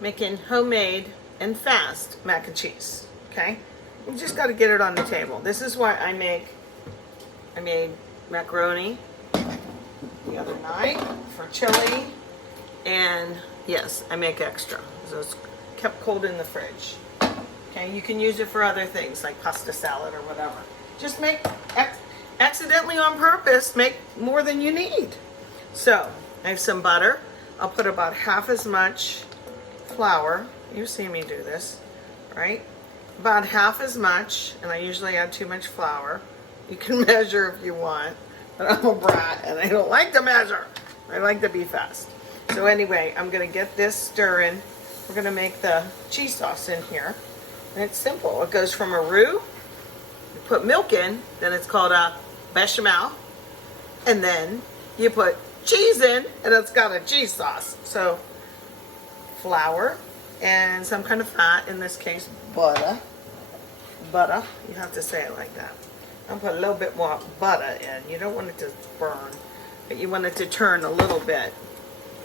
making homemade and fast mac and cheese, okay? You just got to get it on the table. This is why I made macaroni the other night for chili, and yes, I make extra. So it's kept cold in the fridge. Okay, you can use it for other things like pasta salad or whatever. Just make, accidentally on purpose, make more than you need. So, I have some butter. I'll put about half as much flour. You see me do this, right? About half as much, and I usually add too much flour. You can measure if you want, but I'm a brat and I don't like to measure. I like to be fast. So anyway, I'm gonna get this stirring. We're gonna make the cheese sauce in here. And it's simple. It goes from a roux, you put milk in, then it's called a bechamel, and then you put cheese in, and it's got a cheese sauce. So flour and some kind of fat, in this case butter. Butter, you have to say it like that. I'll put a little bit more butter in. You don't want it to burn, but you want it to turn a little bit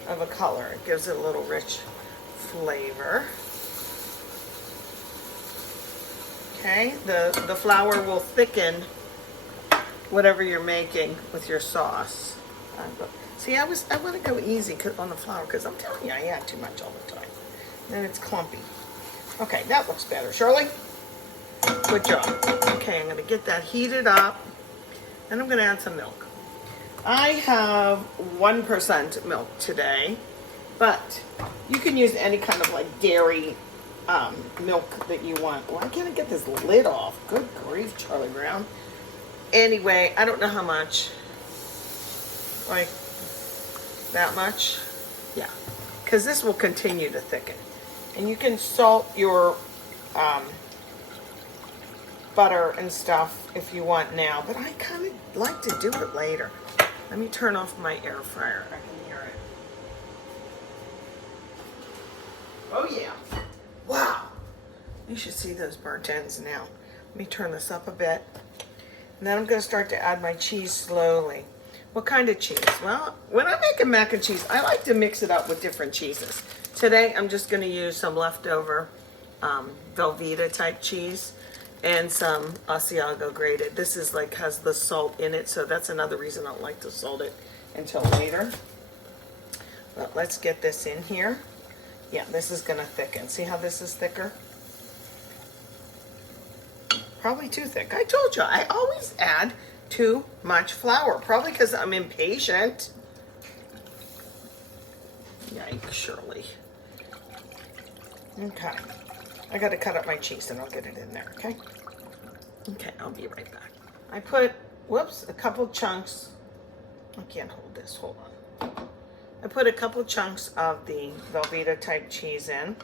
of a color. It gives it a little rich flavor. Okay, the flour will thicken whatever you're making with your sauce. See, I want to go easy on the flour because I'm telling you, I add too much all the time. Then it's clumpy. Okay, that looks better. Shirley, good job. Okay, I'm going to get that heated up, and I'm going to add some milk. I have 1% milk today, but you can use any kind of like dairy milk that you want. Why can't I get this lid off? Good grief, Charlie Brown. Anyway, I don't know how much. Like that much? Yeah. Because this will continue to thicken. And you can salt your butter and stuff if you want now, but I kind of like to do it later. Let me turn off my air fryer. I can hear it. Oh yeah. Wow. You should see those burnt ends now. Let me turn this up a bit. And then I'm going to start to add my cheese slowly. What kind of cheese? Well, when I make a mac and cheese, I like to mix it up with different cheeses. Today, I'm just going to use some leftover Velveeta type cheese and some Asiago grated. This is like has the salt in it, so that's another reason I don't like to salt it until later. But let's get this in here. Yeah, this is going to thicken. See how this is thicker? Probably too thick. I told you, I always add too much flour. Probably because I'm impatient. Yikes, Shirley. Okay. I got to cut up my cheese and I'll get it in there, okay? Okay, I'll be right back. I put, whoops, a couple chunks. I can't hold this, hold on. I put a couple chunks of the Velveeta type cheese in,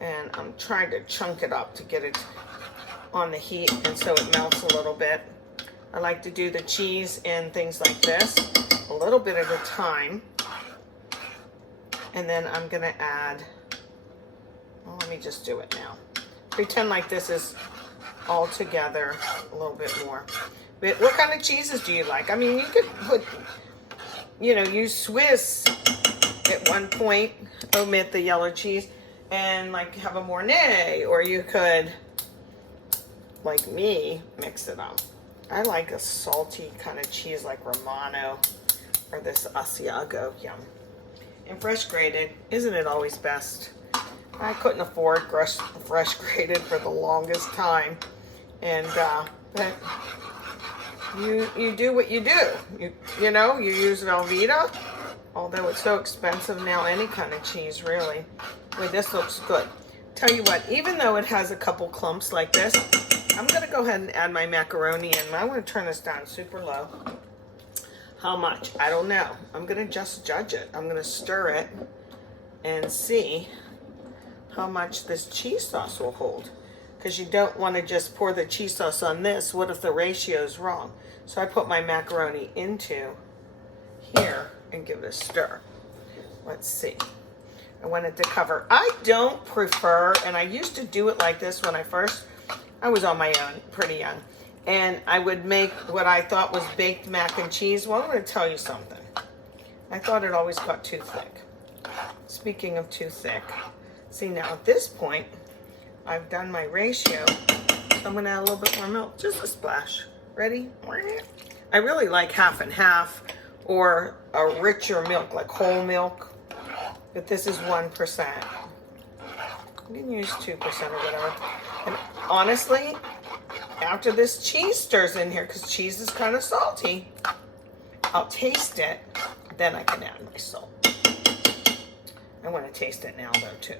and I'm trying to chunk it up to get it on the heat and so it melts a little bit. I like to do the cheese in things like this, a little bit at a time. And then I'm gonna add, well, let me just do it now. Pretend like this is all together a little bit more. But what kind of cheeses do you like? I mean, you could put, you know, use Swiss at one point, omit the yellow cheese, and like have a Mornay, or you could, like me, mix it up. I like a salty kind of cheese like Romano or this Asiago. Yum. And fresh grated, isn't it always best? I couldn't afford fresh grated for the longest time. And but you do what you do. You know, you use Velveeta, although it's so expensive now, any kind of cheese really. Well, this looks good. Tell you what, even though it has a couple clumps like this, I'm gonna go ahead and add my macaroni in. I want to turn this down super low. How much? I don't know. I'm gonna just judge it. I'm gonna stir it and see how much this cheese sauce will hold. Because you don't want to just pour the cheese sauce on this. What if the ratio is wrong? So I put my macaroni into here and give it a stir. Let's see. I want it to cover. I don't prefer, and I used to do it like this when I was on my own, pretty young. And I would make what I thought was baked mac and cheese. Well, I'm going to tell you something. I thought it always got too thick. Speaking of too thick, See, now at this point, I've done my ratio. So I'm gonna add a little bit more milk, just a splash. Ready? I really like half and half or a richer milk, like whole milk. But this is 1%. You can use 2% or whatever. And honestly, after this cheese stirs in here, because cheese is kind of salty, I'll taste it, then I can add my salt. I want to taste it now though too.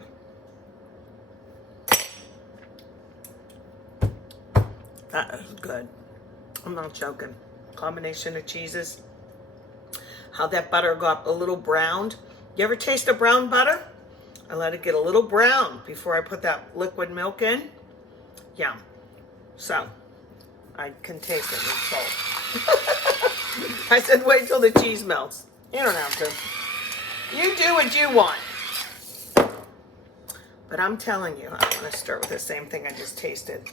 That is good. I'm not joking. Combination of cheeses. How that butter got a little browned. You ever taste a brown butter? I let it get a little brown before I put that liquid milk in. Yeah. So, I can taste it with salt. I said wait till the cheese melts. You don't have to. You do what you want. But I'm telling you, I want to start with the same thing I just tasted.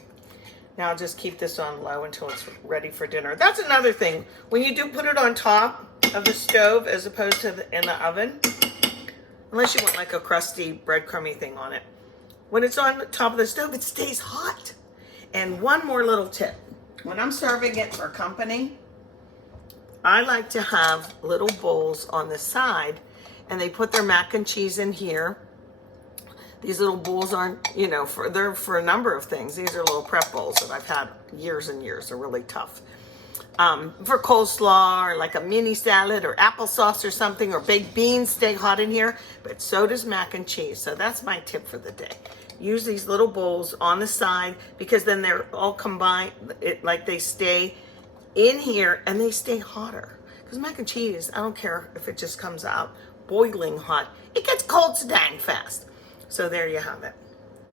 Now I'll just keep this on low until it's ready for dinner. That's another thing. When you do put it on top of the stove as opposed to in the oven, unless you want like a crusty breadcrumby thing on it, when it's on the top of the stove, it stays hot. And one more little tip. When I'm serving it for company, I like to have little bowls on the side, and they put their mac and cheese in here. These little bowls aren't, you know, they're for a number of things. These are little prep bowls that I've had years and years. They're really tough. For coleslaw or like a mini salad or applesauce or something, or baked beans stay hot in here, but so does mac and cheese. So that's my tip for the day. Use these little bowls on the side, because then they're all combined, like they stay in here and they stay hotter. Because mac and cheese, I don't care if it just comes out boiling hot. It gets cold so dang fast. So there you have it.